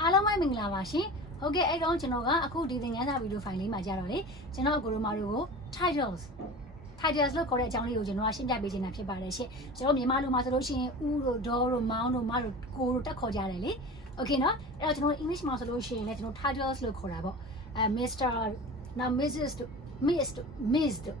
အားလုံးပဲမင်္ဂလာပါရှင်ဟုတ်ကဲ့အဲ့တော့ကျွန်တော်ကအခုဒီသင်ခန်းစာဗီဒီယိုဖိုင်လေးမှာကြာတော့လေကျွန်တော်အကိုတို့မတို့ကို titles titles လို့ခေါ်တဲ့အကြောင်းလေးကိုကျွန်တော်ကရှင်းပြပေးချင်တာဖြစ်ပါတယ်ရှင်ကျွန်တော်မြန်မာလိုမှာဆိုလို့ရှိရင်ဦးတို့ဒေါ်တို့မောင်တို့မတို့ကိုတို့တက်ခေါ်ကြတယ်လေโอเคเนาะအဲ့တော့ကျွန်တော် English မှာဆိုလို့ရှိရင်လည်းကျွန်တော် titles လို့ခေါ်တာပေါ့အဲ Mr. now Mrs. တို့ Miss တို့ Miss တို့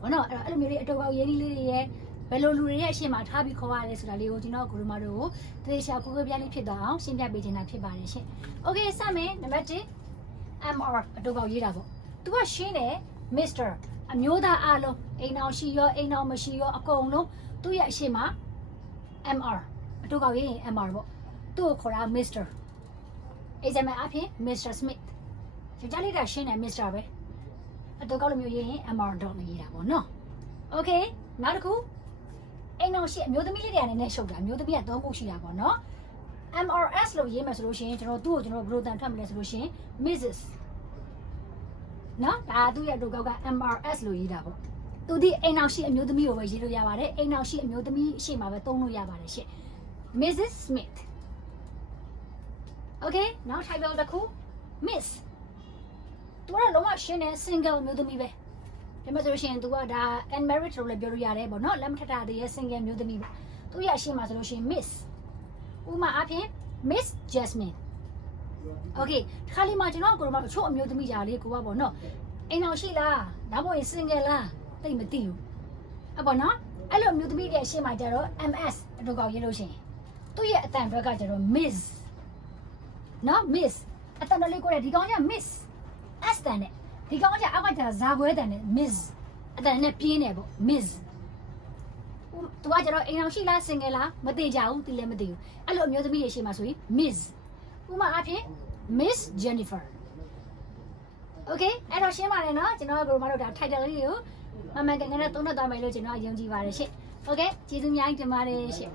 ဘောနော်အဲ့တော့အဲ့လိုမျိုးလေးအတော့အောက်ရေးလေးလေးတွေရဲ့ ဘယ်လိုလူတွေရဲ့အရှင်းမှာထားပြီးခေါ်ရလဲဆိုတာလေးကိုကျွန်တော်ကိုရမတို့ကိုသေချာကိုကိုပြလေးဖြစ်သွားအောင်ရှင်းပြပေးချင်တာဖြစ်ပါတယ်ရှင်။ Okay စမယ်နံပါတ်1 MR အတော့အောက်ရေးတာပေါ့။ तू ကရှင်းတယ် Mr. အမျိုးသားအားလုံးအိမ်အောင်ရှိရောအိမ်အောင်မရှိရောအကုန်လုံးသူ့ရဲ့အရှင်းမှာ MR အတော့အောက်ရေးရင် MR ပေါ့။သူ့ကိုခေါ်တာ Mr. အဲ့ဒါမှအဖြစ် Mr. Smith ကျွန်တော်လေးတာရှင်းတယ် Mr. ပဲ။အတော့အောက်လိုမျိုးရေးရင် MR တော့နေရေးတာပေါ့နော်။ Okay နောက်တစ်ခု အိမ်အောင်ရှိအမျိုးသမီးလေးတွေအနေနဲ့ရှုပ်တာအမျိုးသမီးကသုံးခုရှိတာပေါ့နော် MRS လို့ရေးမယ်ဆိုလို့ရှိရင်ကျွန်တော်သူ့ကိုကျွန်တော်ဘယ်လိုတန်ထွက်မလဲဆိုလို့ရှိရင် Mrs နော်ဒါသူ့ရဲ့အတူကောက်က MRS လို့ရေးတာပေါ့သူဒီအိမ်အောင်ရှိအမျိုးသမီးကိုပဲရေးလို့ရပါတယ်အိမ်အောင်ရှိအမျိုးသမီးအရှိမှာပဲသုံးလို့ရပါတယ်ရှင့် Mrs Smith Okay နောက် title တစ်ခု Miss သူကလုံးဝရှင်းတဲ့ single အမျိုးသမီးပဲ ဒါမှဆိုလို့ရှိရင် तू ကဒါ unmarried လို့လည်းပြောလို့ရတယ်ပေါ့နော်လက်မထတာတည်းရဲ့ single မျိုးသမီးပေါ့သူရရှိမှာဆိုလို့ရှိရင် miss ဥမာအပြင် miss jasmine okay ခါလီမှာကျွန်တော်ကိုတော့ချို့အမျိုးသမီးညာလေးကိုကပေါ့နော်အိမ်အောင်ရှိလားဒါမှမဟုတ်ရင် single လားသိမသိဘူးအပေါ့နော်အဲ့လိုအမျိုးသမီးတွေရှေ့မှာကျတော့ ms အတူကောင်ရေးလို့ရှိရင်သူ့ရဲ့အတန်ဘက်ကကျတော့ miss နော် miss အတန်တော်လေးကိုရဒီကောင်က miss s တန်နဲ့ ဒီကောင်ကအောက်ကကျဇာပွဲတန်နဲ့ miss အတန်နဲ့ပြင်းနေပေါ့ miss သူကကျတော့အိမ်အောင်ရှိလား single လားမသိကြဘူးသိလည်းမသိဘူးအဲ့လိုအမျိုးသမီးတွေရှိမှဆိုရင် miss ဥမာအဖြစ် miss jennifer okay အဲ့တော့ရှင်းပါတယ်နော်ကျွန်တော်ကဘယ်လိုမှတော့ဒါ title လေးကိုမမှန်ကန်ကန်နဲ့သုံးသပ်သွားမယ်လို့ကျွန်တော်ယုံကြည်ပါတယ်ရှင့် okay ကျေးဇူးအများကြီးတင်ပါတယ်ရှင့်